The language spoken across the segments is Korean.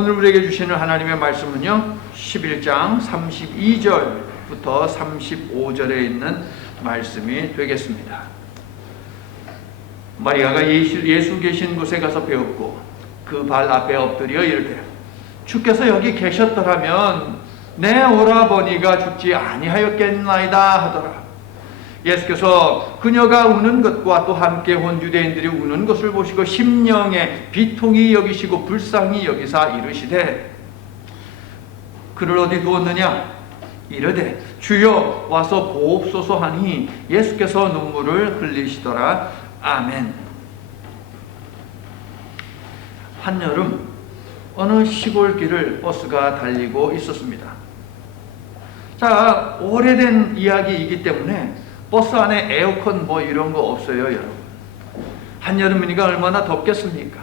오늘 우리에게 주시는 하나님의 말씀은요, 11장 32절부터 35절에 있는 말씀이 되겠습니다. 마리아가 예수 계신 곳에 가서 배웠고 그 발 앞에 엎드려 이르되 주께서 여기 계셨더라면 내 오라버니가 죽지 아니하였겠나이다 하더라. 예수께서 그녀가 우는 것과 또 함께 온 유대인들이 우는 것을 보시고 심령에 비통히 여기시고 불쌍히 여기사 이르시되 그를 어디 두었느냐 이르되 주여 와서 보옵소서 하니 예수께서 눈물을 흘리시더라. 아멘. 한여름 어느 시골길을 버스가 달리고 있었습니다. 자, 오래된 이야기이기 때문에 버스 안에 에어컨 뭐 이런 거 없어요, 여러분. 한여름이니까 얼마나 덥겠습니까?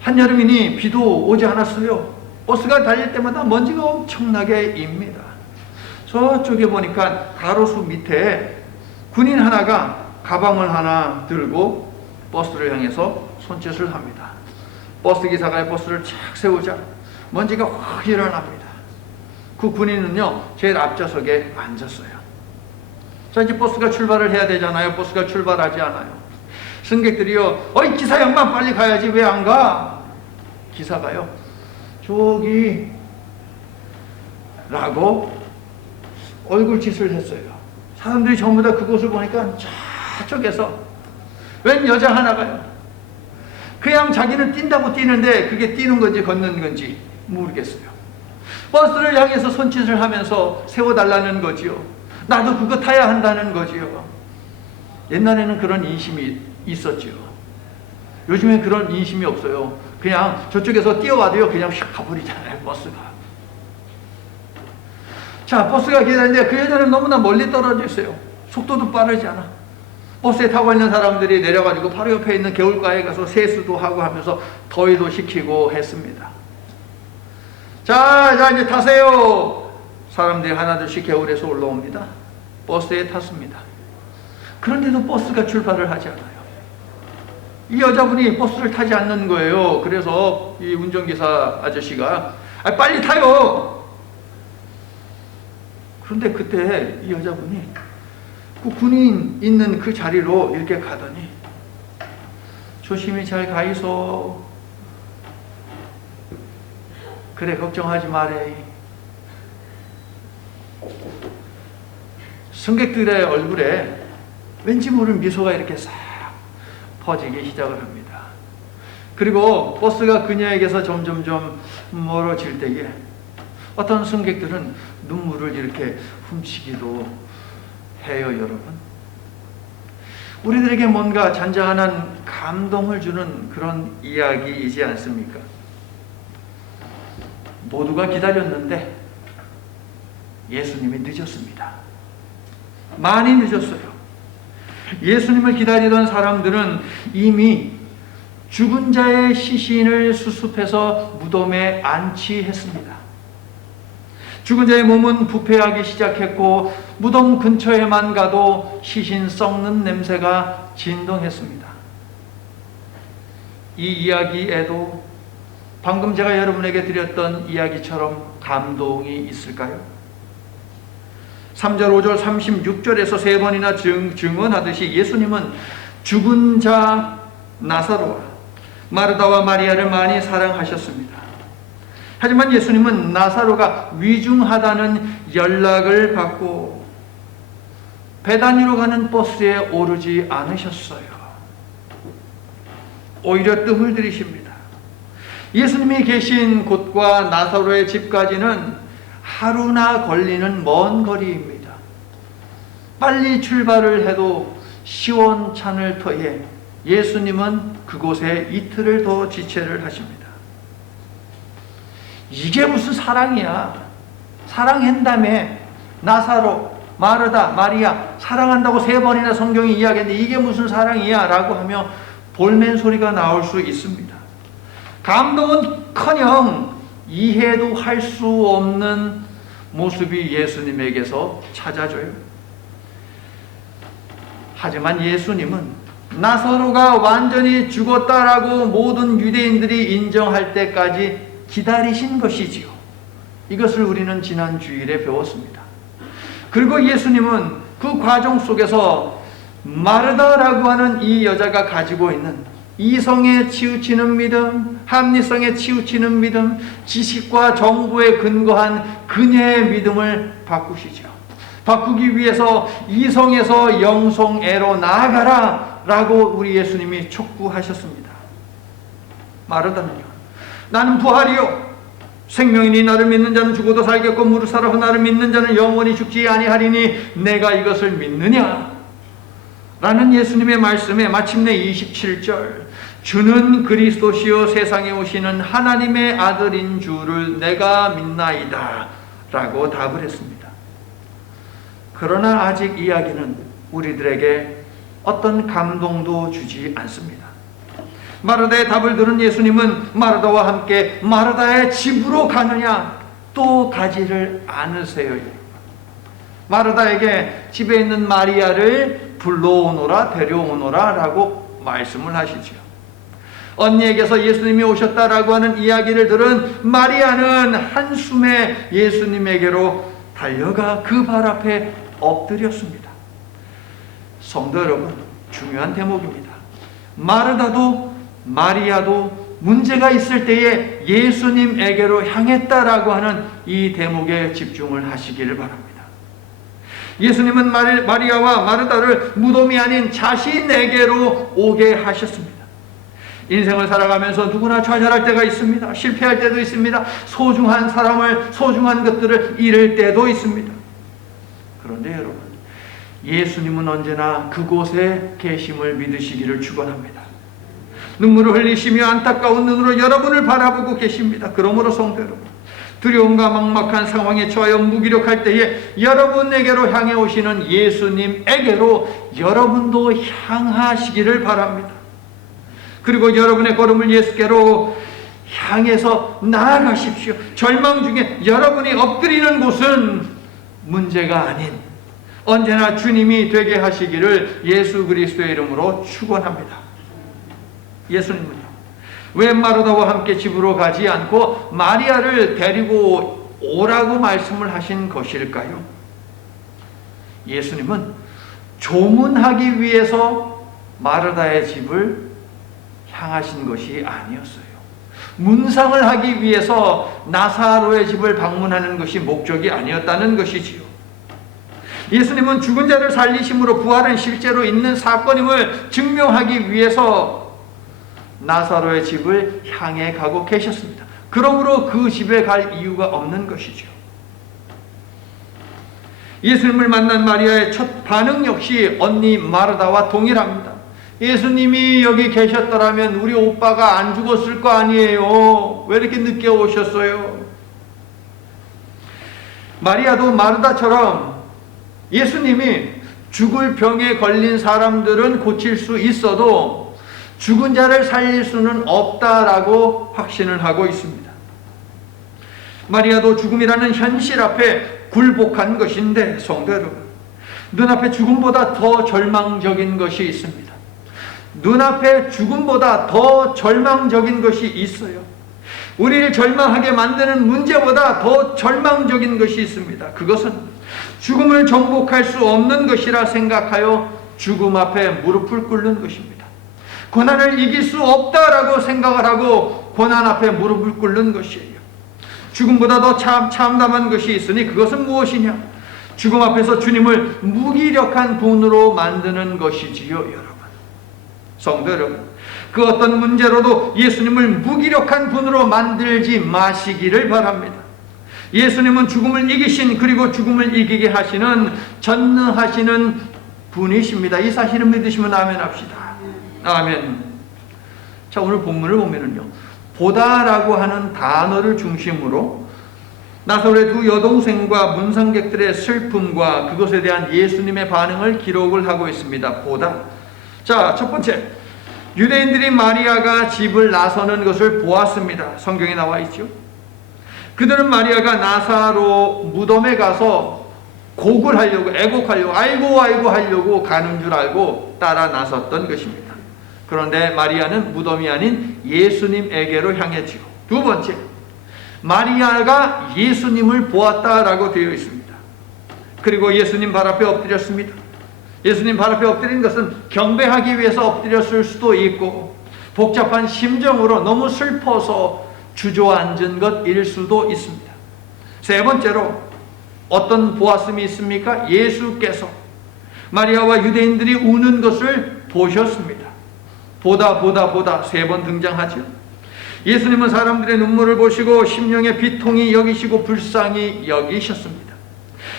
한여름이니 비도 오지 않았어요. 버스가 달릴 때마다 먼지가 엄청나게 입니다. 저쪽에 보니까 가로수 밑에 군인 하나가 가방을 하나 들고 버스를 향해서 손짓을 합니다. 버스 기사가 버스를 착 세우자 먼지가 확 일어납니다. 그 군인은요, 제일 앞좌석에 앉았어요. 자, 이제 버스가 출발을 해야 되잖아요. 버스가 출발하지 않아요. 승객들이요, 어이 기사 양반 빨리 가야지 왜 안 가? 기사가요, 저기 라고 얼굴짓을 했어요. 사람들이 전부 다 그곳을 보니까 저쪽에서 웬 여자 하나가요, 그냥 자기는 뛴다고 뛰는데 그게 뛰는 건지 걷는 건지 모르겠어요. 버스를 향해서 손짓을 하면서 세워달라는 거지요. 나도 그거 타야 한다는 거지요. 옛날에는 그런 인심이 있었지요. 요즘엔 그런 인심이 없어요. 그냥 저쪽에서 뛰어와도요, 그냥 휙 가버리잖아요, 버스가. 자, 버스가 기다리는데 그 여자는 너무나 멀리 떨어져 있어요. 속도도 빠르지 않아. 버스에 타고 있는 사람들이 내려가지고 바로 옆에 있는 개울가에 가서 세수도 하고 하면서 더위도 식히고 했습니다. 자, 이제 타세요. 사람들이 하나둘씩 개울에서 올라옵니다. 버스에 탔습니다. 그런데도 버스가 출발을 하지 않아요. 이 여자분이 버스를 타지 않는 거예요. 그래서 이 운전기사 아저씨가 빨리 타요. 그런데 그때 이 여자분이 그 군인 있는 그 자리로 이렇게 가더니 조심히 잘 가이소. 그래, 걱정하지 마래. 승객들의 얼굴에 왠지 모르는 미소가 이렇게 싹 퍼지기 시작을 합니다. 그리고 버스가 그녀에게서 점점점 멀어질 때에 어떤 승객들은 눈물을 이렇게 훔치기도 해요, 여러분. 우리들에게 뭔가 잔잔한 감동을 주는 그런 이야기이지 않습니까? 모두가 기다렸는데 예수님이 늦었습니다. 많이 늦었어요. 예수님을 기다리던 사람들은 이미 죽은 자의 시신을 수습해서 무덤에 안치했습니다. 죽은 자의 몸은 부패하기 시작했고 무덤 근처에만 가도 시신 썩는 냄새가 진동했습니다. 이 이야기에도 방금 제가 여러분에게 드렸던 이야기처럼 감동이 있을까요? 3절, 5절, 36절에서 세 번이나 증언하듯이 예수님은 죽은 자 나사로와 마르다와 마리아를 많이 사랑하셨습니다. 하지만 예수님은 나사로가 위중하다는 연락을 받고 베다니로 가는 버스에 오르지 않으셨어요. 오히려 뜸을 들이십니다. 예수님이 계신 곳과 나사로의 집까지는 하루나 걸리는 먼 거리입니다. 빨리 출발을 해도 시원찮을 터에 예수님은 그곳에 이틀을 더 지체를 하십니다. 이게 무슨 사랑이야. 사랑한다며. 나사로, 마르다, 마리아 사랑한다고 3번이나 성경이 이야기했는데 이게 무슨 사랑이야 라고 하며 볼멘 소리가 나올 수 있습니다. 감동은커녕 이해도 할 수 없는 모습이 예수님에게서 찾아져요. 하지만 예수님은 나사로가 완전히 죽었다라고 모든 유대인들이 인정할 때까지 기다리신 것이지요. 이것을 우리는 지난 주일에 배웠습니다. 그리고 예수님은 그 과정 속에서 마르다라고 하는 이 여자가 가지고 있는 이성에 치우치는 믿음, 합리성에 치우치는 믿음, 지식과 정보에 근거한 그녀의 믿음을 바꾸시죠. 바꾸기 위해서 이성에서 영성애로 나아가라 라고 우리 예수님이 촉구하셨습니다. 마르다는요, 나는 부활이요 생명이니 나를 믿는 자는 죽어도 살겠고 무릇 살아 나를 믿는 자는 영원히 죽지 아니하리니 내가 이것을 믿느냐? 라는 예수님의 말씀에 마침내 27절 주는 그리스도시요 세상에 오시는 하나님의 아들인 주를 내가 믿나이다 라고 답을 했습니다. 그러나 아직 이야기는 우리들에게 어떤 감동도 주지 않습니다. 마르다의 답을 들은 예수님은 마르다와 함께 마르다의 집으로 가느냐? 또 가지를 않으세요. 마르다에게 집에 있는 마리아를 불러오너라 데려오너라 라고 말씀을 하시죠. 언니에게서 예수님이 오셨다라고 하는 이야기를 들은 마리아는 한숨에 예수님에게로 달려가 그 발 앞에 엎드렸습니다. 성도 여러분, 중요한 대목입니다. 마르다도 마리아도 문제가 있을 때에 예수님에게로 향했다라고 하는 이 대목에 집중을 하시기를 바랍니다. 예수님은 마리아와 마르다를 무덤이 아닌 자신에게로 오게 하셨습니다. 인생을 살아가면서 누구나 좌절할 때가 있습니다. 실패할 때도 있습니다. 소중한 사람을, 소중한 것들을 잃을 때도 있습니다. 그런데 여러분, 예수님은 언제나 그곳에 계심을 믿으시기를 축원합니다. 눈물을 흘리시며 안타까운 눈으로 여러분을 바라보고 계십니다. 그러므로 성도 여러분, 두려움과 막막한 상황에 처하여 무기력할 때에 여러분에게로 향해 오시는 예수님에게로 여러분도 향하시기를 바랍니다. 그리고 여러분의 걸음을 예수께로 향해서 나아가십시오. 절망 중에 여러분이 엎드리는 곳은 문제가 아닌 언제나 주님이 되게 하시기를 예수 그리스도의 이름으로 축원합니다. 예수님은요, 왜 마르다와 함께 집으로 가지 않고 마리아를 데리고 오라고 말씀을 하신 것일까요? 예수님은 조문하기 위해서 마르다의 집을 향하신 것이 아니었어요. 문상을 하기 위해서 나사로의 집을 방문하는 것이 목적이 아니었다는 것이지요. 예수님은 죽은 자를 살리심으로 부활은 실제로 있는 사건임을 증명하기 위해서 나사로의 집을 향해 가고 계셨습니다. 그러므로 그 집에 갈 이유가 없는 것이죠. 예수님을 만난 마리아의 첫 반응 역시 언니 마르다와 동일합니다. 예수님이 여기 계셨더라면 우리 오빠가 안 죽었을 거 아니에요. 왜 이렇게 늦게 오셨어요? 마리아도 마르다처럼 예수님이 죽을 병에 걸린 사람들은 고칠 수 있어도 죽은 자를 살릴 수는 없다라고 확신을 하고 있습니다. 마리아도 죽음이라는 현실 앞에 굴복한 것인데, 성도 여러분, 눈앞에 죽음보다 더 절망적인 것이 있습니다. 눈앞에 죽음보다 더 절망적인 것이 있어요. 우리를 절망하게 만드는 문제보다 더 절망적인 것이 있습니다. 그것은 죽음을 정복할 수 없는 것이라 생각하여 죽음 앞에 무릎을 꿇는 것입니다. 고난을 이길 수 없다라고 생각을 하고 고난 앞에 무릎을 꿇는 것이에요. 죽음보다 더 참담한 것이 있으니 그것은 무엇이냐? 죽음 앞에서 주님을 무기력한 분으로 만드는 것이지요, 여러분. 성도 여러분, 그 어떤 문제로도 예수님을 무기력한 분으로 만들지 마시기를 바랍니다. 예수님은 죽음을 이기신, 그리고 죽음을 이기게 하시는 전능하시는 분이십니다. 이 사실을 믿으시면 아멘 합시다. 아멘. 자, 오늘 본문을 보면은요, 보다라고 하는 단어를 중심으로 나사로의 두 여동생과 문상객들의 슬픔과 그것에 대한 예수님의 반응을 기록을 하고 있습니다. 보다. 자, 첫 번째, 유대인들이 마리아가 집을 나서는 것을 보았습니다. 성경에 나와 있죠. 그들은 마리아가 나사로 무덤에 가서 곡을 하려고, 애곡하려고, 아이고 아이고 하려고 가는 줄 알고 따라 나섰던 것입니다. 그런데 마리아는 무덤이 아닌 예수님에게로 향했지요. 두 번째, 마리아가 예수님을 보았다라고 되어 있습니다. 그리고 예수님 발 앞에 엎드렸습니다. 예수님 발 앞에 엎드린 것은 경배하기 위해서 엎드렸을 수도 있고 복잡한 심정으로 너무 슬퍼서 주저앉은 것일 수도 있습니다. 세 번째로 어떤 보았음이 있습니까? 예수께서 마리아와 유대인들이 우는 것을 보셨습니다. 보다 세 번 등장하죠. 예수님은 사람들의 눈물을 보시고 심령의 비통이 여기시고 불쌍히 여기셨습니다.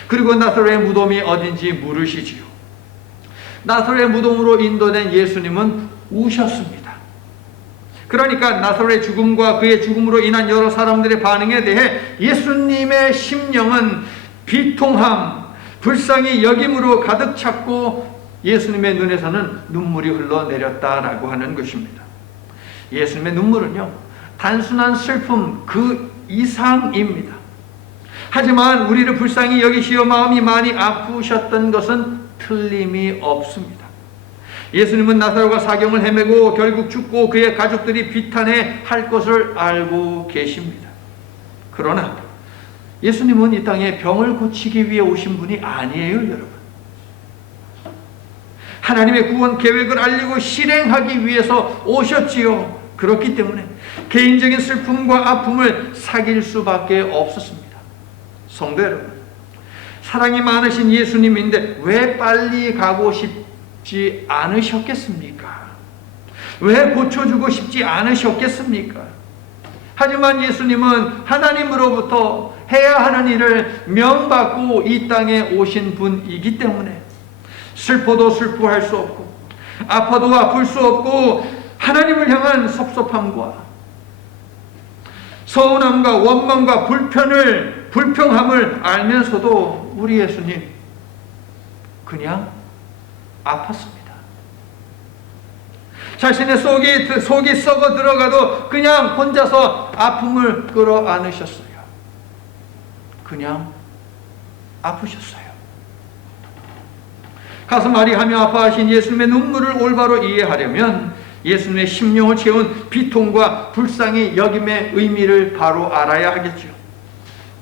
그리고 나사로의 무덤이 어딘지 물으시지요. 나사로의 무덤으로 인도된 예수님은 우셨습니다. 그러니까 나사로의 죽음과 그의 죽음으로 인한 여러 사람들의 반응에 대해 예수님의 심령은 비통함, 불쌍히 여김으로 가득 찼고 예수님의 눈에서는 눈물이 흘러내렸다라고 하는 것입니다. 예수님의 눈물은요, 단순한 슬픔 그 이상입니다. 하지만 우리를 불쌍히 여기시어 마음이 많이 아프셨던 것은 틀림이 없습니다. 예수님은 나사로가 사경을 헤매고 결국 죽고 그의 가족들이 비탄해 할 것을 알고 계십니다. 그러나 예수님은 이 땅에 병을 고치기 위해 오신 분이 아니에요, 여러분. 하나님의 구원 계획을 알리고 실행하기 위해서 오셨지요. 그렇기 때문에 개인적인 슬픔과 아픔을 사귈 수밖에 없었습니다. 성도 여러분, 사랑이 많으신 예수님인데 왜 빨리 가고 싶지 않으셨겠습니까? 왜 고쳐주고 싶지 않으셨겠습니까? 하지만 예수님은 하나님으로부터 해야 하는 일을 명받고 이 땅에 오신 분이기 때문에 슬퍼도 슬퍼할 수 없고 아파도 아플 수 없고 하나님을 향한 섭섭함과 서운함과 원망과 불평함을 알면서도 우리 예수님 그냥 아팠습니다. 자신의 속이 썩어 들어가도 그냥 혼자서 아픔을 끌어안으셨어요. 그냥 아프셨어요. 가슴 아리하며 아파하신 예수님의 눈물을 올바로 이해하려면 예수님의 심령을 채운 비통과 불쌍히 여김의 의미를 바로 알아야 하겠죠.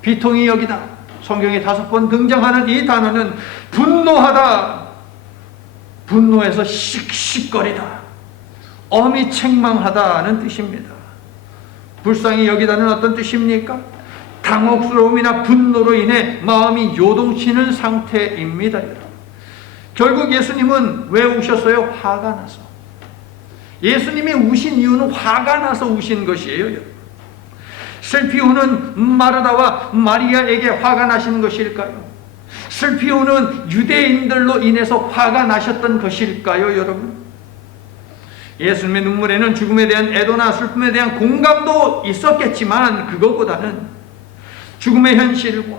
비통이 여기다. 성경에 5번 등장하는 이 단어는 분노하다, 분노해서 씩씩거리다, 엄히 책망하다는 뜻입니다. 불쌍히 여기다는 어떤 뜻입니까? 당혹스러움이나 분노로 인해 마음이 요동치는 상태입니다. 결국 예수님은 왜 우셨어요? 화가 나서. 예수님이 우신 이유는 화가 나서 우신 것이에요. 슬피 우는 마르다와 마리아에게 화가 나신 것일까요? 슬피 우는 유대인들로 인해서 화가 나셨던 것일까요, 여러분? 예수님의 눈물에는 죽음에 대한 애도나 슬픔에 대한 공감도 있었겠지만 그것보다는 죽음의 현실과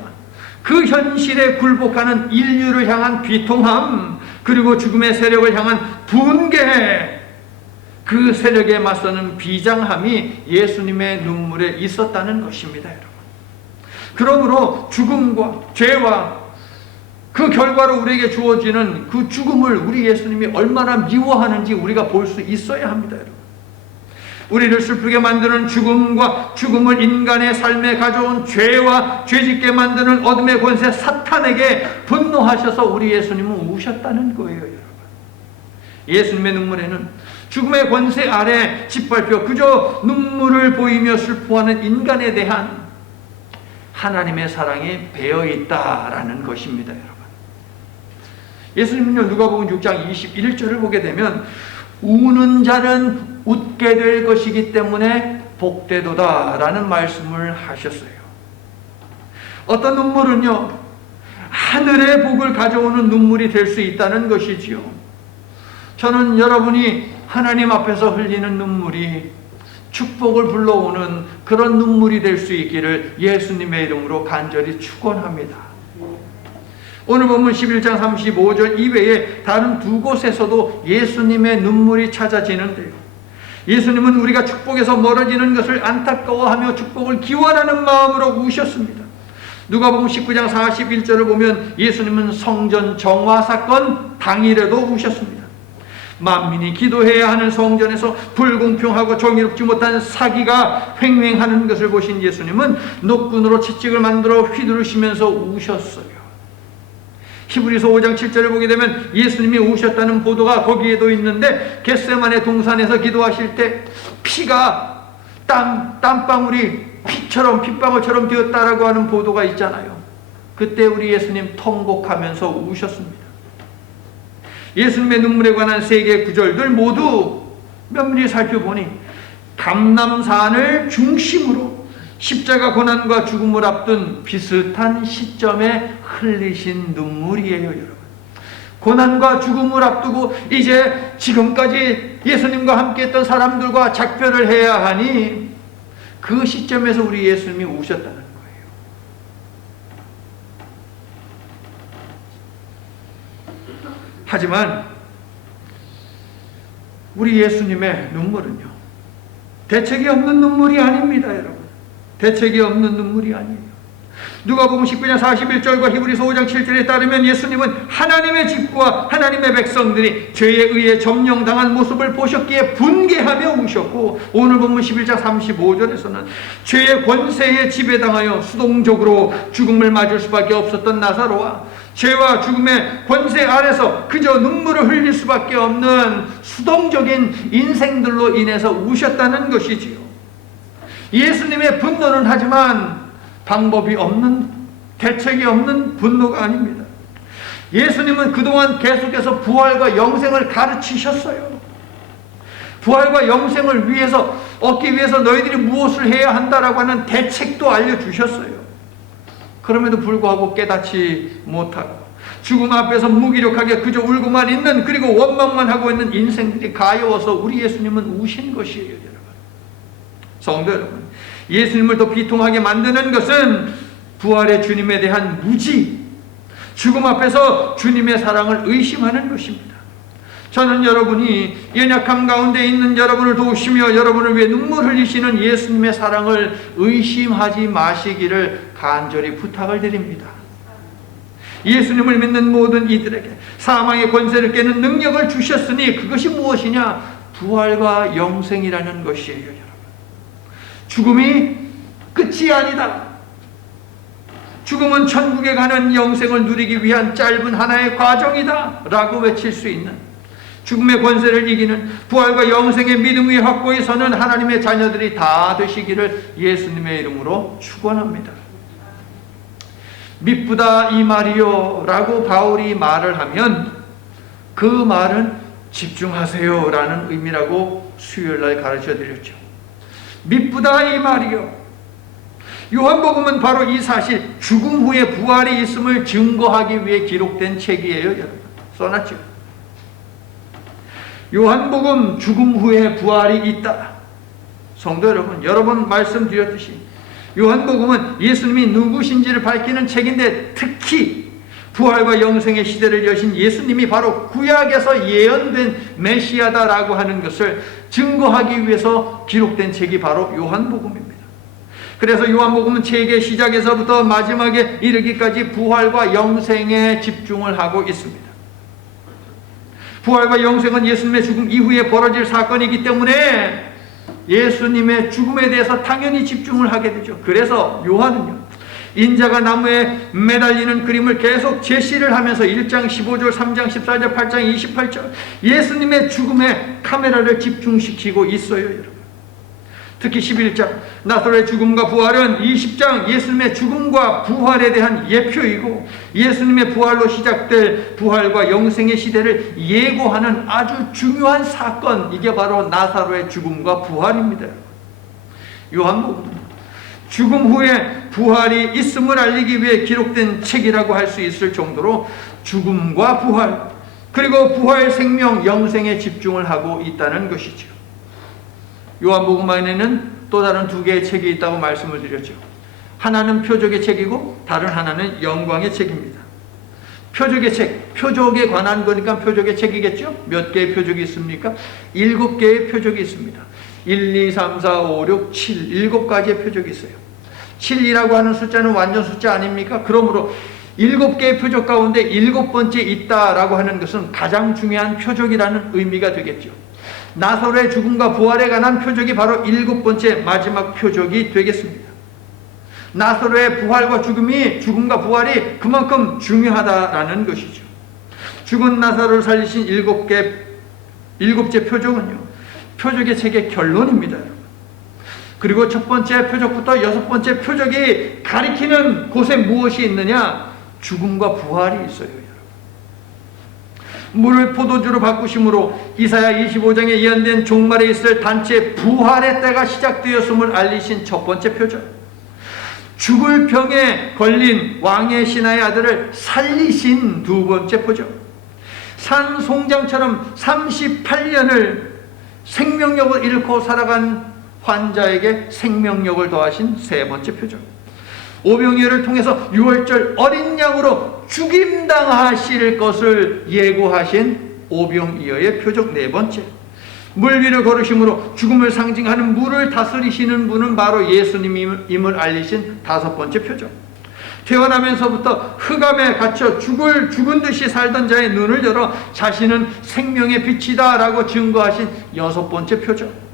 그 현실에 굴복하는 인류를 향한 비통함, 그리고 죽음의 세력을 향한 분개, 그 세력에 맞서는 비장함이 예수님의 눈물에 있었다는 것입니다, 여러분. 그러므로 죽음과 죄와 그 결과로 우리에게 주어지는 그 죽음을 우리 예수님이 얼마나 미워하는지 우리가 볼 수 있어야 합니다, 여러분. 우리를 슬프게 만드는 죽음과 죽음을 인간의 삶에 가져온 죄와 죄짓게 만드는 어둠의 권세 사탄에게 분노하셔서 우리 예수님은 우셨다는 거예요, 여러분. 예수님의 눈물에는 죽음의 권세 아래 짓밟혀 그저 눈물을 보이며 슬퍼하는 인간에 대한 하나님의 사랑이 배어있다라는 것입니다, 여러분. 예수님은요, 누가복음 6장 21절을 보게 되면 우는 자는 웃게 될 것이기 때문에 복되도다 라는 말씀을 하셨어요. 어떤 눈물은요, 하늘의 복을 가져오는 눈물이 될 수 있다는 것이지요. 저는 여러분이 하나님 앞에서 흘리는 눈물이 축복을 불러오는 그런 눈물이 될 수 있기를 예수님의 이름으로 간절히 축원합니다. 오늘 본문 11장 35절 이외에 다른 두 곳에서도 예수님의 눈물이 찾아지는데요. 예수님은 우리가 축복에서 멀어지는 것을 안타까워하며 축복을 기원하는 마음으로 우셨습니다. 누가복음 19장 41절을 보면 예수님은 성전 정화 사건 당일에도 우셨습니다. 만민이 기도해야 하는 성전에서 불공평하고 정의롭지 못한 사기가 횡행하는 것을 보신 예수님은 노끈으로 채찍을 만들어 휘두르시면서 우셨어요. 히브리서 5장 7절을 보게 되면 예수님이 우셨다는 보도가 거기에도 있는데, 겟세마네 동산에서 기도하실 때 피가 땀방울이 핏방울처럼 되었다라고 하는 보도가 있잖아요. 그때 우리 예수님 통곡하면서 우셨습니다. 예수님의 눈물에 관한 세 개의 구절들 모두 면밀히 살펴보니 감람산을 중심으로 십자가 고난과 죽음을 앞둔 비슷한 시점에 흘리신 눈물이에요, 여러분. 고난과 죽음을 앞두고 이제 지금까지 예수님과 함께 했던 사람들과 작별을 해야 하니 그 시점에서 우리 예수님이 우셨다는 거예요. 하지만 우리 예수님의 눈물은요, 대책이 없는 눈물이 아닙니다, 여러분. 대책이 없는 눈물이 아니에요. 누가복음 19장 41절과 히브리서 5장 7절에 따르면 예수님은 하나님의 집과 하나님의 백성들이 죄에 의해 점령당한 모습을 보셨기에 분개하며 우셨고, 오늘 본문 11장 35절에서는 죄의 권세에 지배당하여 수동적으로 죽음을 맞을 수밖에 없었던 나사로와 죄와 죽음의 권세 아래서 그저 눈물을 흘릴 수밖에 없는 수동적인 인생들로 인해서 우셨다는 것이지요. 예수님의 분노는 하지만 방법이 없는, 대책이 없는 분노가 아닙니다. 예수님은 그동안 계속해서 부활과 영생을 가르치셨어요. 부활과 영생을 얻기 위해서 너희들이 무엇을 해야 한다라고 하는 대책도 알려주셨어요. 그럼에도 불구하고 깨닫지 못하고 죽음 앞에서 무기력하게 그저 울고만 있는, 그리고 원망만 하고 있는 인생들이 가여워서 우리 예수님은 우신 것이에요, 여러분. 성도 여러분, 예수님을 더 비통하게 만드는 것은 부활의 주님에 대한 무지, 죽음 앞에서 주님의 사랑을 의심하는 것입니다. 저는 여러분이 연약함 가운데 있는 여러분을 도우시며 여러분을 위해 눈물 흘리시는 예수님의 사랑을 의심하지 마시기를 간절히 부탁을 드립니다. 예수님을 믿는 모든 이들에게 사망의 권세를 깨는 능력을 주셨으니 그것이 무엇이냐? 부활과 영생이라는 것이에요, 여러분. 죽음이 끝이 아니다. 죽음은 천국에 가는 영생을 누리기 위한 짧은 하나의 과정이다 라고 외칠 수 있는, 죽음의 권세를 이기는 부활과 영생의 믿음 위에 확고히 서는 하나님의 자녀들이 다 되시기를 예수님의 이름으로 축원합니다. 미쁘다 이 말이요 라고 바울이 말을 하면 그 말은 집중하세요 라는 의미라고 수요일날 가르쳐 드렸죠. 미쁘다 이 말이요. 요한복음은 바로 이 사실, 죽음 후에 부활이 있음을 증거하기 위해 기록된 책이에요, 여러분. 써놨죠. 요한복음, 죽음 후에 부활이 있다. 성도 여러분, 여러 번 말씀드렸듯이 요한복음은 예수님이 누구신지를 밝히는 책인데, 특히 부활과 영생의 시대를 여신 예수님이 바로 구약에서 예언된 메시아다라고 하는 것을 증거하기 위해서 기록된 책이 바로 요한복음입니다. 그래서 요한복음은 책의 시작에서부터 마지막에 이르기까지 부활과 영생에 집중을 하고 있습니다. 부활과 영생은 예수님의 죽음 이후에 벌어질 사건이기 때문에 예수님의 죽음에 대해서 당연히 집중을 하게 되죠. 그래서 요한은요, 인자가 나무에 매달리는 그림을 계속 제시를 하면서 1장 15절, 3장 14절, 8장 28절 예수님의 죽음에 카메라를 집중시키고 있어요, 여러분. 특히 11장 나사로의 죽음과 부활은 20장 예수님의 죽음과 부활에 대한 예표이고, 예수님의 부활로 시작될 부활과 영생의 시대를 예고하는 아주 중요한 사건, 이게 바로 나사로의 죽음과 부활입니다. 요한복음은 죽음 후에 부활이 있음을 알리기 위해 기록된 책이라고 할 수 있을 정도로 죽음과 부활, 그리고 부활, 생명, 영생에 집중을 하고 있다는 것이죠. 요한복음 안에는 또 다른 두 개의 책이 있다고 말씀을 드렸죠. 하나는 표적의 책이고 다른 하나는 영광의 책입니다. 표적의 책, 표적에 관한 거니까 표적의 책이겠죠? 몇 개의 표적이 있습니까? 7개의 표적이 있습니다. 1, 2, 3, 4, 5, 6, 7, 7가지의 표적이 있어요. 7이라고 하는 숫자는 완전 숫자 아닙니까? 그러므로 7개의 표적 가운데 7번째 있다라고 하는 것은 가장 중요한 표적이라는 의미가 되겠죠. 나사로의 죽음과 부활에 관한 표적이 바로 7번째 마지막 표적이 되겠습니다. 나사로의 부활과 죽음과 부활이 그만큼 중요하다라는 것이죠. 죽은 나사로를 살리신 7째 표적은요, 표적의 책의 결론입니다. 그리고 첫 번째 표적부터 6번째 표적이 가리키는 곳에 무엇이 있느냐? 죽음과 부활이 있어요. 물을 포도주로 바꾸심으로 이사야 25장에 예언된 종말에 있을 단체 부활의 때가 시작되었음을 알리신 첫 번째 표적, 죽을 병에 걸린 왕의 신하의 아들을 살리신 두 번째 표적, 산 송장처럼 38년을 생명력을 잃고 살아간 환자에게 생명력을 더하신 세 번째 표적, 오병이어를 통해서 6월절 어린 양으로 죽임당하실 것을 예고하신 오병이어의 표적 네 번째, 물 위를 걸으심으로 죽음을 상징하는 물을 다스리시는 분은 바로 예수님임을 알리신 다섯 번째 표적, 태어나면서부터 흑암에 갇혀 죽은 듯이 살던 자의 눈을 열어 자신은 생명의 빛이다 라고 증거하신 여섯 번째 표적.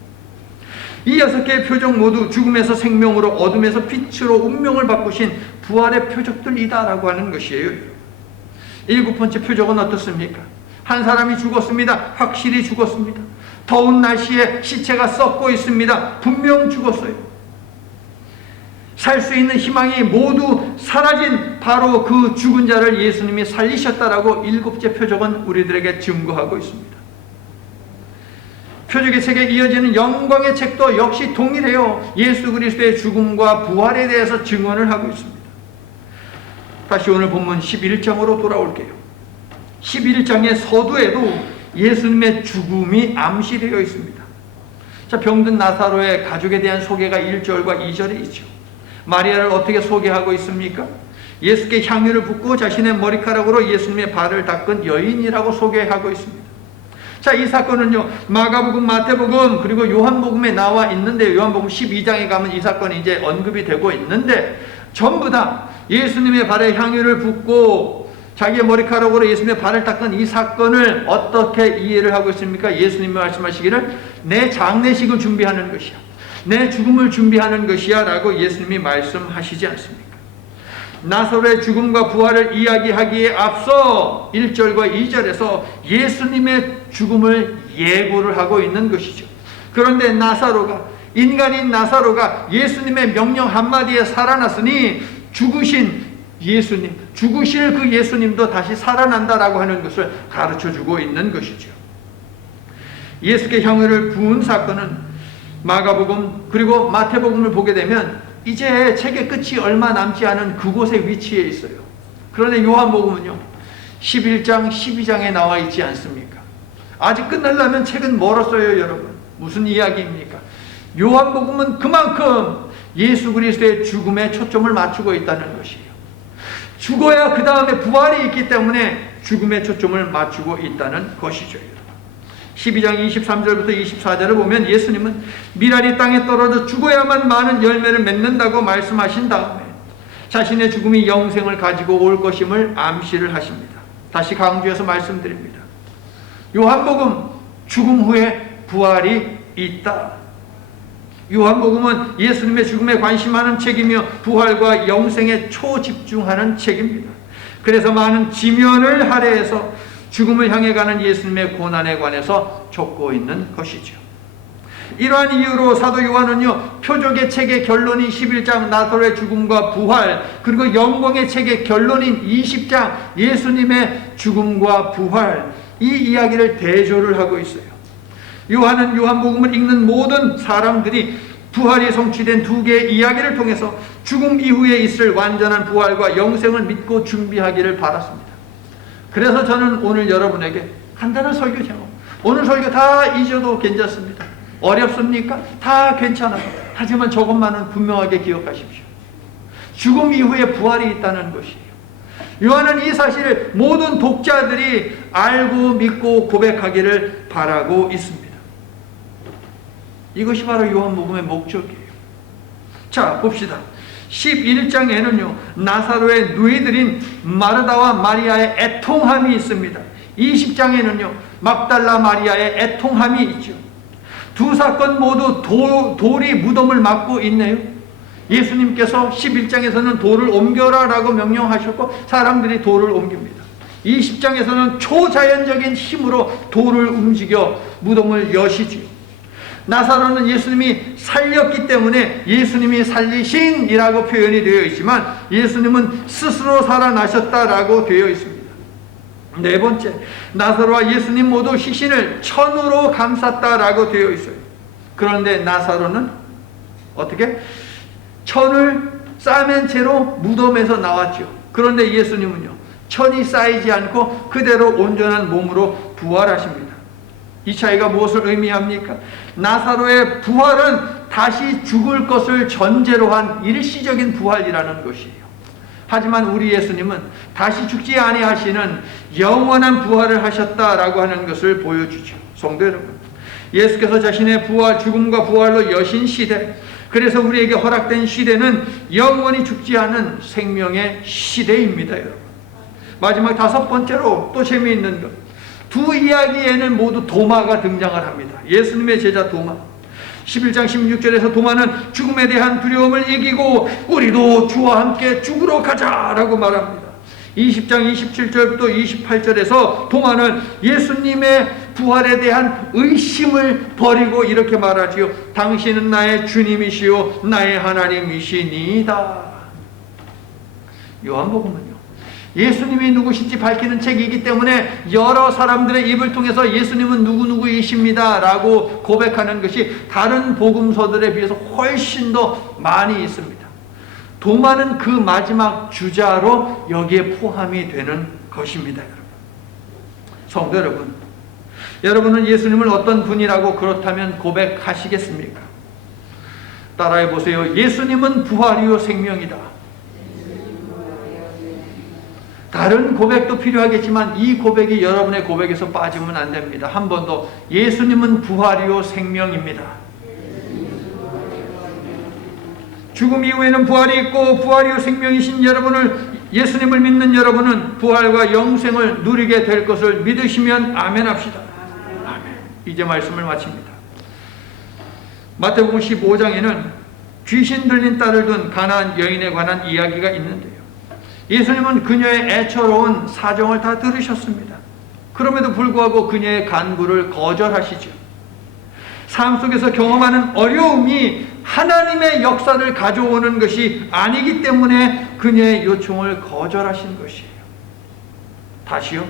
이 6개의 표적 모두 죽음에서 생명으로, 어둠에서 빛으로 운명을 바꾸신 부활의 표적들이다라고 하는 것이에요. 7번째 표적은 어떻습니까? 한 사람이 죽었습니다. 확실히 죽었습니다. 더운 날씨에 시체가 썩고 있습니다. 분명 죽었어요. 살 수 있는 희망이 모두 사라진 바로 그 죽은 자를 예수님이 살리셨다라고 7째 표적은 우리들에게 증거하고 있습니다. 표적의 책에 이어지는 영광의 책도 역시 동일해요. 예수 그리스도의 죽음과 부활에 대해서 증언을 하고 있습니다. 다시 오늘 본문 11장으로 돌아올게요. 11장의 서두에도 예수님의 죽음이 암시되어 있습니다. 자, 병든 나사로의 가족에 대한 소개가 1절과 2절에 있죠. 마리아를 어떻게 소개하고 있습니까? 예수께 향유를 붓고 자신의 머리카락으로 예수님의 발을 닦은 여인이라고 소개하고 있습니다. 자, 이 사건은요, 마가복음, 마태복음, 그리고 요한복음에 나와 있는데, 요한복음 12장에 가면 이 사건이 이제 언급이 되고 있는데, 전부 다 예수님의 발에 향유를 붓고 자기의 머리카락으로 예수님의 발을 닦은 이 사건을 어떻게 이해를 하고 있습니까? 예수님이 말씀하시기를 내 장례식을 준비하는 것이야, 내 죽음을 준비하는 것이야 라고 예수님이 말씀하시지 않습니까? 나사로의 죽음과 부활을 이야기하기에 앞서 1절과 2절에서 예수님의 죽음을 예고를 하고 있는 것이죠. 그런데 인간인 나사로가 예수님의 명령 한마디에 살아났으니 죽으신 예수님, 죽으실 그 예수님도 다시 살아난다라고 하는 것을 가르쳐주고 있는 것이죠. 예수께 향유를 부은 사건은 마가복음 그리고 마태복음을 보게 되면 이제 책의 끝이 얼마 남지 않은 그곳에 위치해 있어요. 그런데 요한복음은요, 11장, 12장에 나와 있지 않습니까? 아직 끝내려면 책은 멀었어요, 여러분. 무슨 이야기입니까? 요한복음은 그만큼 예수 그리스도의 죽음에 초점을 맞추고 있다는 것이에요. 죽어야 그 다음에 부활이 있기 때문에 죽음에 초점을 맞추고 있다는 것이죠. 12장 23절부터 24절을 보면 예수님은 미랄이 땅에 떨어져 죽어야만 많은 열매를 맺는다고 말씀하신 다음에 자신의 죽음이 영생을 가지고 올 것임을 암시를 하십니다. 다시 강조해서 말씀드립니다. 요한복음, 죽음 후에 부활이 있다. 요한복음은 예수님의 죽음에 관심하는 책이며 부활과 영생에 초집중하는 책입니다. 그래서 많은 지면을 할애해서 죽음을 향해 가는 예수님의 고난에 관해서 적고 있는 것이죠. 이러한 이유로 사도 요한은요, 표적의 책의 결론인 11장 나사로의 죽음과 부활, 그리고 영광의 책의 결론인 20장 예수님의 죽음과 부활, 이 이야기를 대조를 하고 있어요. 요한은 요한복음을 읽는 모든 사람들이 부활이 성취된 두 개의 이야기를 통해서 죽음 이후에 있을 완전한 부활과 영생을 믿고 준비하기를 바랐습니다. 그래서 저는 오늘 여러분에게 간단한 설교죠. 오늘 설교 다 잊어도 괜찮습니다. 어렵습니까? 다 괜찮아요. 하지만 저것만은 분명하게 기억하십시오. 죽음 이후에 부활이 있다는 것이에요. 요한은 이 사실을 모든 독자들이 알고 믿고 고백하기를 바라고 있습니다. 이것이 바로 요한복음의 목적이에요. 자, 봅시다. 11장에는요 나사로의 누이들인 마르다와 마리아의 애통함이 있습니다. 20장에는요 막달라 마리아의 애통함이 있죠. 두 사건 모두 돌이 무덤을 막고 있네요. 예수님께서 11장에서는 돌을 옮겨라 라고 명령하셨고 사람들이 돌을 옮깁니다. 20장에서는 초자연적인 힘으로 돌을 움직여 무덤을 여시지요. 나사로는 예수님이 살렸기 때문에 예수님이 살리신이라고 표현이 되어 있지만 예수님은 스스로 살아나셨다라고 되어 있습니다. 네 번째, 나사로와 예수님 모두 시신을 천으로 감쌌다라고 되어 있어요. 그런데 나사로는 어떻게? 천을 싸맨 채로 무덤에서 나왔죠. 그런데 예수님은요 천이 쌓이지 않고 그대로 온전한 몸으로 부활하십니다. 이 차이가 무엇을 의미합니까? 나사로의 부활은 다시 죽을 것을 전제로 한 일시적인 부활이라는 것이에요. 하지만 우리 예수님은 다시 죽지 아니하시는 영원한 부활을 하셨다라고 하는 것을 보여주죠. 성도 여러분, 예수께서 자신의 부활, 죽음과 부활로 여신 시대, 그래서 우리에게 허락된 시대는 영원히 죽지 않은 생명의 시대입니다. 여러분, 마지막 다섯 번째로 또 재미있는 것, 두 이야기에는 모두 도마가 등장을 합니다. 예수님의 제자 도마. 11장 16절에서 도마는 죽음에 대한 두려움을 이기고 우리도 주와 함께 죽으러 가자라고 말합니다. 20장 27절부터 28절에서 도마는 예수님의 부활에 대한 의심을 버리고 이렇게 말하지요. 당신은 나의 주님이시요 나의 하나님이시니이다. 요한복음은요 예수님이 누구신지 밝히는 책이기 때문에 여러 사람들의 입을 통해서 예수님은 누구누구이십니다 라고 고백하는 것이 다른 복음서들에 비해서 훨씬 더 많이 있습니다. 도마는 그 마지막 주자로 여기에 포함이 되는 것입니다. 여러분, 성도 여러분, 여러분은 예수님을 어떤 분이라고 그렇다면 고백하시겠습니까? 따라해 보세요. 예수님은 부활이요 생명이다. 다른 고백도 필요하겠지만 이 고백이 여러분의 고백에서 빠지면 안 됩니다. 한 번 더, 예수님은 부활이요 생명입니다. 죽음 이후에는 부활이 있고 부활이요 생명이신 여러분을, 예수님을 믿는 여러분은 부활과 영생을 누리게 될 것을 믿으시면 아멘 합시다. 아멘. 이제 말씀을 마칩니다. 마태복음 15장에는 귀신 들린 딸을 둔 가나안 여인에 관한 이야기가 있는데요, 예수님은 그녀의 애처로운 사정을 다 들으셨습니다. 그럼에도 불구하고 그녀의 간구를 거절하시죠. 삶 속에서 경험하는 어려움이 하나님의 역사를 가져오는 것이 아니기 때문에 그녀의 요청을 거절하신 것이에요. 다시요,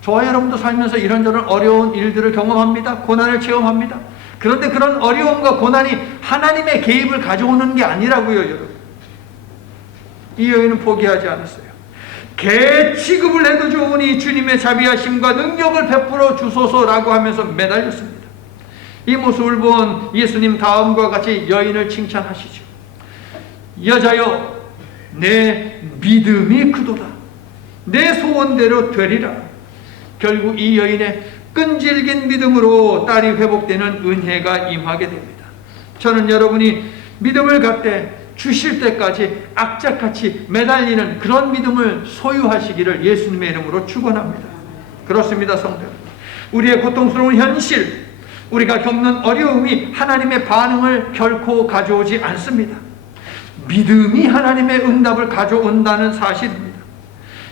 저와 여러분도 살면서 이런저런 어려운 일들을 경험합니다. 고난을 체험합니다. 그런데 그런 어려움과 고난이 하나님의 개입을 가져오는 게 아니라고요. 여러분, 이 여인은 포기하지 않았어요. 개 취급을 해도 좋으니 주님의 자비하심과 능력을 베풀어 주소서라고 하면서 매달렸습니다. 이 모습을 본 예수님 다음과 같이 여인을 칭찬하시죠. 여자여, 내 믿음이 크도다. 내 소원대로 되리라. 결국 이 여인의 끈질긴 믿음으로 딸이 회복되는 은혜가 임하게 됩니다. 저는 여러분이 믿음을 갖되 주실 때까지 악착같이 매달리는 그런 믿음을 소유하시기를 예수님의 이름으로 축원합니다. 그렇습니다, 성도. 우리의 고통스러운 현실, 우리가 겪는 어려움이 하나님의 반응을 결코 가져오지 않습니다. 믿음이 하나님의 응답을 가져온다는 사실입니다.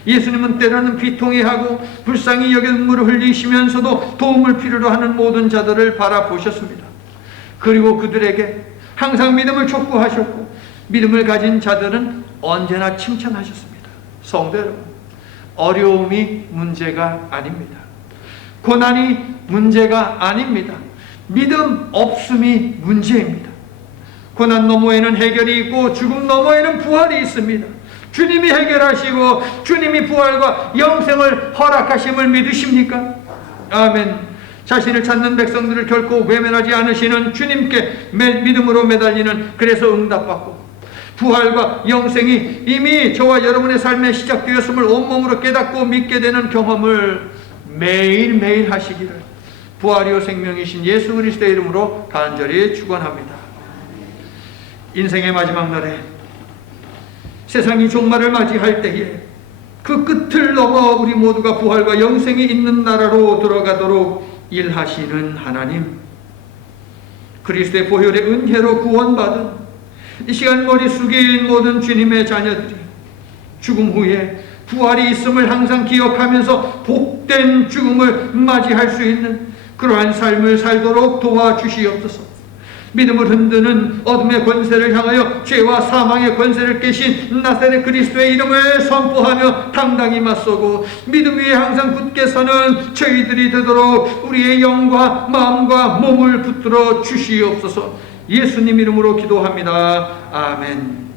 예수님은 때로는 비통해하고 불쌍히 여겨 눈물을 흘리시면서도 도움을 필요로 하는 모든 자들을 바라보셨습니다. 그리고 그들에게 항상 믿음을 촉구하셨고 믿음을 가진 자들은 언제나 칭찬하셨습니다. 성도 여러분, 어려움이 문제가 아닙니다. 고난이 문제가 아닙니다. 믿음 없음이 문제입니다. 고난 너머에는 해결이 있고 죽음 너머에는 부활이 있습니다. 주님이 해결하시고 주님이 부활과 영생을 허락하심을 믿으십니까? 아멘. 자신을 찾는 백성들을 결코 외면하지 않으시는 주님께 믿음으로 매달리는, 그래서 응답받고 부활과 영생이 이미 저와 여러분의 삶에 시작되었음을 온몸으로 깨닫고 믿게 되는 경험을 매일매일 하시기를 부활이요 생명이신 예수 그리스도의 이름으로 간절히 축원합니다. 인생의 마지막 날에 세상이 종말을 맞이할 때에 그 끝을 넘어 우리 모두가 부활과 영생이 있는 나라로 들어가도록 일하시는 하나님, 그리스도의 보혈의 은혜로 구원받은 이 시간 머리 숙인 모든 주님의 자녀들이 죽음 후에 부활이 있음을 항상 기억하면서 복된 죽음을 맞이할 수 있는 그러한 삶을 살도록 도와주시옵소서. 믿음을 흔드는 어둠의 권세를 향하여 죄와 사망의 권세를 깨신 나사렛 그리스도의 이름을 선포하며 당당히 맞서고 믿음 위에 항상 굳게 서는 저희들이 되도록 우리의 영과 마음과 몸을 붙들어 주시옵소서. 예수님 이름으로 기도합니다. 아멘.